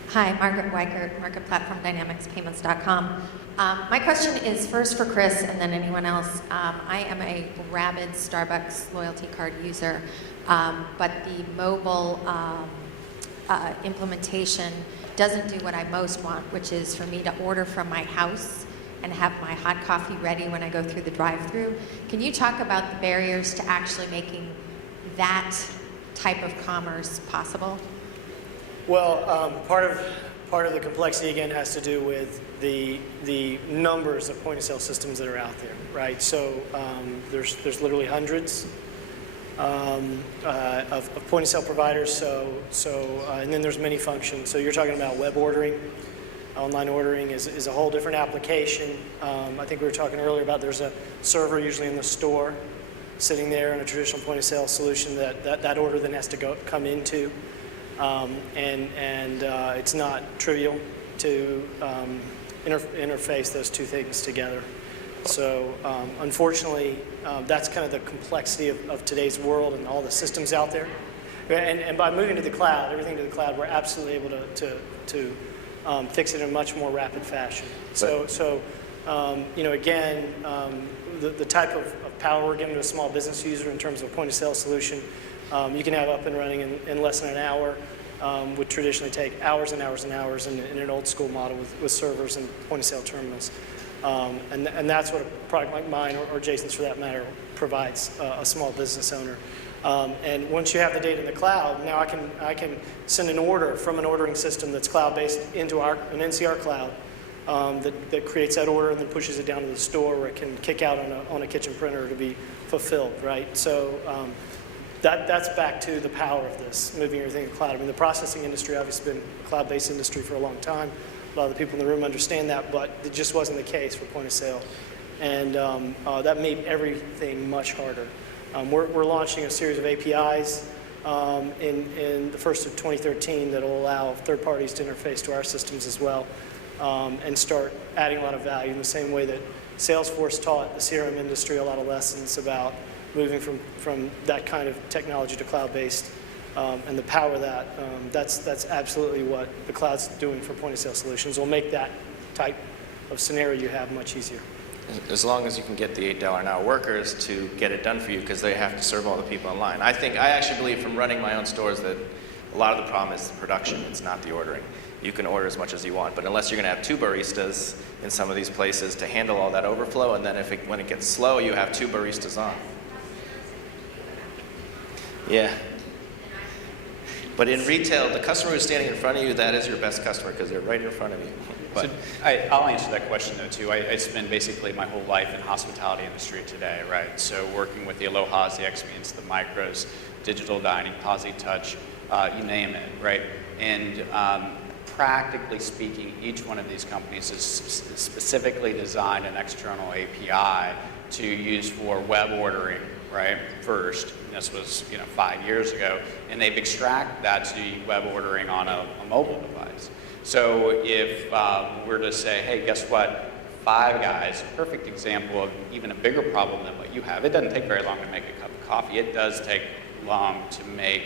Hi, Margaret Weichert, Market Platform Dynamics Payments.com. My question is first for Chris and then anyone else. I am a rabid Starbucks loyalty card user, but the mobile implementation doesn't do what I most want, which is for me to order from my house and have my hot coffee ready when I go through the drive-through. Can you talk about the barriers to actually making that type of commerce possible? Well, part of the complexity again has to do with the numbers of point of sale systems that are out there, right? So there's literally hundreds of point of sale providers. And then there's many functions. So you're talking about web ordering. Online ordering is a whole different application. I think we were talking earlier about there's a server usually in the store sitting there in a traditional point of sale solution that order then has to come into. And it's not trivial to interface those two things together. So unfortunately, that's kind of the complexity of today's world and all the systems out there. And by moving to the cloud, everything to the cloud, we're absolutely able to fix it in a much more rapid fashion. So again, the type of power we're giving to a small business user in terms of a point-of-sale solution, you can have up and running in less than an hour. Would traditionally take hours and hours and hours in an old-school model with servers and point-of-sale terminals. And that's what a product like mine, or Jason's for that matter, provides a small business owner. And once you have the data in the cloud, now I can send an order from an ordering system that's cloud-based into an NCR cloud that creates that order and then pushes it down to the store where it can kick out on a kitchen printer to be fulfilled, right? So that's back to the power of this, moving everything to the cloud. I mean, the processing industry obviously been a cloud-based industry for a long time. A lot of the people in the room understand that, but it just wasn't the case for point of sale. And that made everything much harder. We're launching a series of APIs in the first of 2013 that will allow third parties to interface to our systems as well, and start adding a lot of value in the same way that Salesforce taught the CRM industry a lot of lessons about moving from that kind of technology to cloud-based, and the power of that. That's absolutely what the cloud's doing for point-of-sale solutions. Will make that type of scenario you have much easier. As long as you can get the $8 an hour workers to get it done for you, because they have to serve all the people online. I actually believe from running my own stores that a lot of the problem is the production, it's not the ordering. You can order as much as you want, but unless you're going to have two baristas in some of these places to handle all that overflow, and then when it gets slow, you have two baristas on. Yeah. But in retail, the customer who's standing in front of you, that is your best customer because they're right in front of you. But So I'll answer that question though too. I spend basically my whole life in hospitality industry today, right? So working with the Alohas, the Xmeans, the Micros, digital dining, Posi Touch, you name it, right? And practically speaking, each one of these companies has specifically designed an external API to use for web ordering, right? First, and this was 5 years ago, and they've extracted that to web ordering on a mobile device. So if we're to say, hey, guess what? Five Guys, perfect example of even a bigger problem than what you have. It doesn't take very long to make a cup of coffee. It does take long to make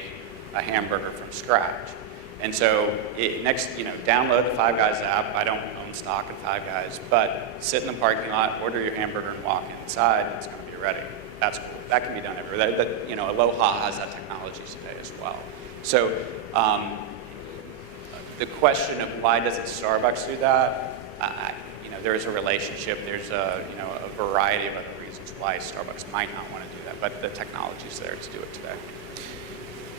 a hamburger from scratch. And so download the Five Guys app. I don't own stock in Five Guys, but sit in the parking lot, order your hamburger, and walk inside, and it's going to be ready. That's cool. That can be done everywhere. Aloha has that technology today as well. So the question of why doesn't Starbucks do that? There is a relationship. There's a variety of other reasons why Starbucks might not want to do that, but the technology's there to do it today.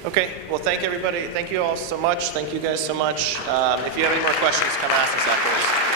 okay, well, thank everybody. Thank you all so much. Thank you guys so much. If you have any more questions, come ask us afterwards.